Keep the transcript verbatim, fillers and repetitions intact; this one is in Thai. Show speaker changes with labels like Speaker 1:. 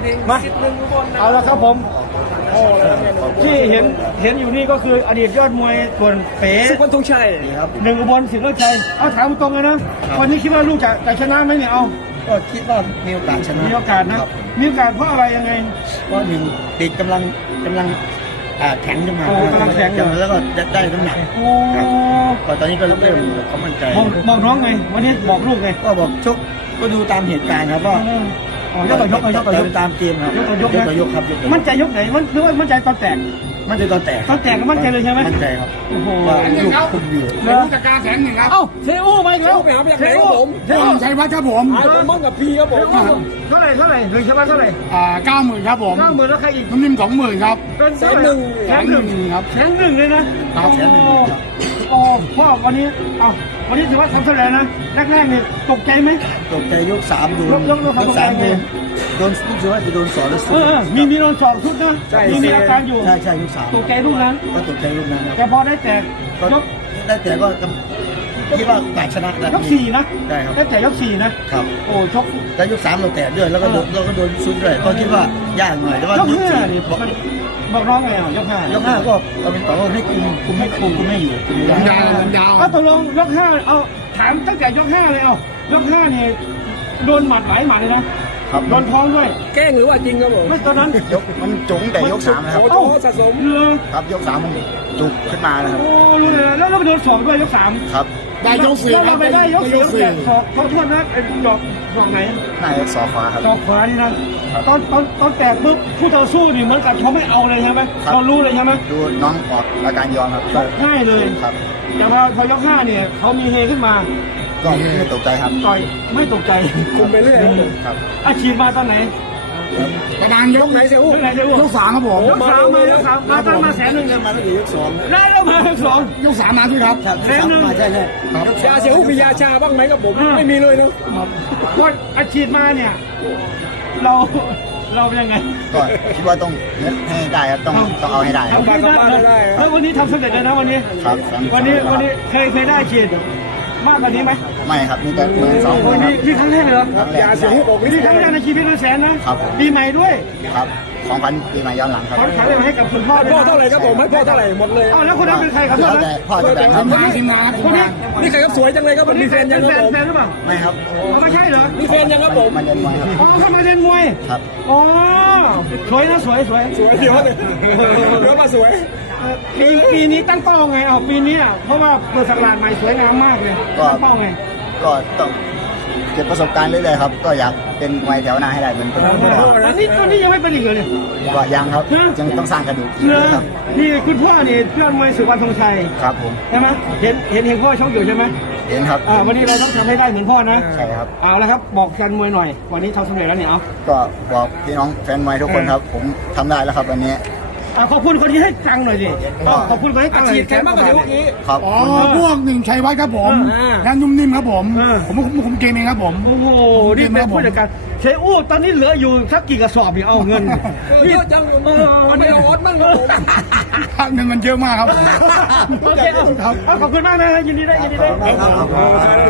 Speaker 1: มาเอาละครับผมที่เห็นเห็นอยู่นี่ก็คืออดีตยอดมวยส่วนเป๋
Speaker 2: สุวรรณธงชัยครับ
Speaker 1: หนึ่งอุบลสิงห์เลิศชัยเอาถามตรงเลยนะวันนี้คิดว่าลูกจะจะชนะไหมเนี่ยเอา
Speaker 2: ก็คิดว่ามีโอกาสชนะ
Speaker 1: มีโอกาสนะมีโอกาสเพราะอะไรยังไง
Speaker 2: ว่าหนึ่งเด็กกำลังกำลังอ่าแข็งขึ้นมา
Speaker 1: โอ้กำลังแข็งอยู่
Speaker 2: แล้วก็ได้น้ำหนัก
Speaker 1: โอ้
Speaker 2: ก็ตอนนี้ก็เริ่มเขามั่นใจ
Speaker 1: บอกบอกน้องไงวันนี้บอกลูกไง
Speaker 2: ก็บอกชกก็ดูตามเหตุการณ์ครับว่า
Speaker 1: อ๋อยกต่อยกต่อยกต่อยก
Speaker 2: ตามเกมครับ
Speaker 1: ยกต่อยก
Speaker 2: ยกต่อยกครับยกต่อยก
Speaker 1: มั่นใจยกไหนมันหรือว่ามั่นใจตอนแตก
Speaker 2: มั่นใจตอนแตก
Speaker 1: ตอนแตกก็มั่นใจเลยใช่ไหม
Speaker 2: มั่นใจครับ
Speaker 1: โอ้โห
Speaker 2: ว่าลูกคุมอยู่
Speaker 1: เรื่องจากการแข่งหนึ่งครับเอ้าเซอูมาอีกแล้ว
Speaker 3: ไปหามาจากไหนครับผม
Speaker 1: เซอู
Speaker 3: ชัยวัฒน์ครับผมผมมั่งกับพี่ครับผม
Speaker 1: เท่าไหร่เท่าไหร่หนึ่งใช่ไหมเท่าไหร่
Speaker 3: อ่าเก้าหมื่นครับผม
Speaker 1: เก้าหมื่นแล้วใครอีก
Speaker 3: น้ำนิ่มสองหมื่นครับ
Speaker 1: เป็น
Speaker 3: แสนหนึ่ง
Speaker 1: แสนหนึ่ง
Speaker 3: ครับ
Speaker 1: แสนหนึ่งเลยนะครับ
Speaker 3: แสนหนึ่ง
Speaker 1: โอ้โอ้พ่อวันนี้เอ้าวันนี้ถือว่าทำเท่าไหร่นะแรกๆนี่ตกใจไหม
Speaker 2: ตกใจยกสามโดน
Speaker 1: ยกยกยกครับ
Speaker 2: สาม
Speaker 1: ตกใจ
Speaker 2: โดนโดนรู้สึกว่าจะโดนสอนแล้ว
Speaker 1: เออเออมีมีโดนสอบชุดนะ
Speaker 2: ใช่
Speaker 1: มีมีอาการอยู่
Speaker 2: ใช่ใช่ยกสาม
Speaker 1: ตกใจลูกนั้น
Speaker 2: ก็ตกใจลูกนั้นครับ
Speaker 1: แต่พอได้แตก
Speaker 2: ก็
Speaker 1: ยก
Speaker 2: ได้แต่ก็คิดว่าโอกาสชนะได้
Speaker 1: ยกสี่นะ
Speaker 2: ได้ครับ
Speaker 1: ได้แต่ยกสี่นะครับ โอ้ชก
Speaker 2: แล้วยกสามเราแตะด้วยแล้วก็โดนเราก็โดนซุดด้วยก็คิดว่ายากหน่อยแต่ว่าย
Speaker 1: ก
Speaker 2: ยก
Speaker 1: ห้า
Speaker 2: สี่
Speaker 1: นี่
Speaker 2: บอก
Speaker 1: มันบอกน้องไงอ่ะยกห้าย
Speaker 2: กห้าก็เอาเป็นต่อว่าให้คุมคุมให้คุมคุมไม่อยู่คุมไม่ได้
Speaker 3: ยาวๆยาว
Speaker 1: เอาตกลงยกห้าเอาถามตั้งแต่ยกห้าเลยเอายกห้านี่โดนหมัดหลายหมัดเลยนะครับ โดนท้องด้วย
Speaker 3: แกล้งหรือว่าจริงครับผม
Speaker 1: ไม่ตอนนั้น
Speaker 2: ยกมันจงแต่ยกสามนะครับ
Speaker 3: โอ้โหสะสม
Speaker 1: เรือ
Speaker 2: ครับยกสามมันจุกขึ้นมานะครับ
Speaker 1: โอ้รู้เลยนะแล้วเราไปโดนสองด้วยยกสาม
Speaker 2: ครับ
Speaker 3: ได้ยกสี่
Speaker 1: แล้ว
Speaker 3: ครั
Speaker 1: เรา
Speaker 3: บ
Speaker 1: ไปได้ยกสี่ยกแปดสองขอโทษนะไอ้ดอกดอกไหน
Speaker 2: หน้ายกสอขวาครับ
Speaker 1: ดอกขวานี่นะตอนตอนตอนแตกปุ๊บผู้ต่อสู้นี่เหมือนกับเขาไม่เอาเลยใช่ไหมเรารู้เลยใช่ไหม
Speaker 2: ดูน้องออกอาการยอมครับ
Speaker 1: ง่ายเลย
Speaker 2: ครับ
Speaker 1: แต่พอพอยกห้าเนี่ยเขามีเฮขึ้นมา
Speaker 2: ก็ไม่ตกใจครับ
Speaker 1: ต่อยไม่ตกใจ
Speaker 3: คุมไปเรื่อย
Speaker 2: ครับ
Speaker 1: อาชีพมาตอนไหน
Speaker 3: ประมาณยกไหนเสีย
Speaker 1: ย
Speaker 3: อู้
Speaker 1: กไหนเจ้าอ้วน
Speaker 3: ยกสามครับผม
Speaker 1: ยกสามมายกสามมาตั้งมาแสนหนึ่ง
Speaker 2: มาตั้งแต่ยกสอง
Speaker 1: ได้แล้วมายกสอง
Speaker 3: ยกสามมาที่ครับ
Speaker 2: ครับ
Speaker 1: แสนหนึ่ง
Speaker 2: มาใช่ใช่
Speaker 3: ยาเสียอู้มียาชาบ้างไหมครับผมไม่มีเลยเนาะ
Speaker 1: พออาชีพมาเนี่ย เราเราเป็นยังไง
Speaker 2: ก็คิดว่าต้องให้ได้ครับต้องต้องเอาให้ได้ครับ
Speaker 1: ทำได้ได้แล้ววันนี้ทำสำเร็จเลยนะวันนี้
Speaker 2: ครับ
Speaker 1: วันนี้วันนี้เคยเคยได้อาชีพมากกว่านี้ไหม
Speaker 2: ไม่ครับนี่แต่หมื่นสองหมื่
Speaker 1: วัน
Speaker 2: นครั
Speaker 1: นี้
Speaker 2: บ
Speaker 1: นี่ครั้งแรกเลยเหรอ
Speaker 2: ครั้งแรก
Speaker 3: ยาเสียอู้บอก
Speaker 1: นี่
Speaker 3: นี่
Speaker 1: ครั้งแรกในชีวิตนะแสนนะครับ
Speaker 2: ผม
Speaker 1: ปีใหม่ด้วย
Speaker 2: ครับของขวัญปีใหม่ย้อนหลังครับ
Speaker 1: ขอขายอะไรให้กับคุณพ่อด้วย
Speaker 3: พ่อ
Speaker 1: นะ
Speaker 3: เท่าไหร่ครับผมให้พ่อเท่าไหร่หมดเลย
Speaker 1: อ้าวแล้วคนนั้นเป็นใครครับ
Speaker 2: แล้ว
Speaker 1: นะ
Speaker 2: แต่พ่อจะแบ่งครับ
Speaker 3: ทีมงานทีมงานครับทีมงานนี่ใครครับสวยจังเลยครับผมมีแฟนยัง
Speaker 1: แฟ
Speaker 3: ครับ
Speaker 1: น
Speaker 3: ผม
Speaker 1: แฟนหรือเปล่า
Speaker 2: ไม่ครับ
Speaker 1: เขาไม่ใช่เหรอ
Speaker 3: มีแฟนยังครับผม
Speaker 2: มันเย็นไว้ครับ
Speaker 1: อ๋อเขามาเรียนมวย
Speaker 2: ครับ
Speaker 1: อ๋อสวยนะสวยสวย
Speaker 3: สวยเดี๋ยวเลยเดี๋ยวมาสวย
Speaker 1: ปีปีนี้ตั้งเป้าไงเอาปีนี้อ่ะเพราะว่าเปิดสักราชใหม่สวยงามมากเลยตั้งเป้าไง
Speaker 2: ก็ต้องเก็บประสบการณ์เรื่อยๆครับ ก็อยากเป็นมวยแถวหน้าให้ได้เหมือนคนอื่นครับ
Speaker 1: ตอนนี้ตอนนี้ยังไม่เป็นอีกเลย
Speaker 2: ก็ยังครับยังต้องสร้างกระดูกอีก
Speaker 1: เน
Speaker 2: เย
Speaker 1: อะ
Speaker 2: อะครับ
Speaker 1: นี่คุณพ่อนี่เพื่อนมวยสุวรรณธงชัย
Speaker 2: ครับผม
Speaker 1: ใช่ไหมเห็นเห็นเห็นพ่อชกอยู่ใช่ไหม
Speaker 2: เห็นครับ
Speaker 1: อ่าวันนี้เราต้องทำให้ได้เหมือนพ่อนะ
Speaker 2: ใช่ครับ
Speaker 1: เอาละครับบอกแฟนมวยหน่อย วันนี้ทำสำเร็จแล้วเนี่ยเอา
Speaker 2: ก็บอกพี่น้องแฟนมวยทุกคนครับ ผมทำได้แล้วครับวันนี้
Speaker 1: อ่าขอบคุณคนที่ให้ตังค์หน่อยสิอ้าวขอบคุณคนให้ตังค์หน่อย
Speaker 3: ฉีดใครบ้างกับเดี๋ยวนี้
Speaker 2: ครับ
Speaker 3: อ๋อพวกหนึ่งชัยวัฒน์ครับผม
Speaker 1: อ่า
Speaker 3: แดนนุ่มนิ่มครับผม
Speaker 1: อ่า
Speaker 3: ผมผมผมเกมเองครับผม
Speaker 1: โอ้โหนี่เป็นผู้จัดการเชอู้ตอนนี้เหลืออยู่สักกี่กระสอบนี่เอาเงิน
Speaker 3: เยอะจังมันไม่เอาออสบ้างครับผมภาคหนึ่งมันเยอะมากครับผม
Speaker 1: โอเคเอาเอาขอบคุณมากนะยินดีได้ยินดีได้
Speaker 2: ครับ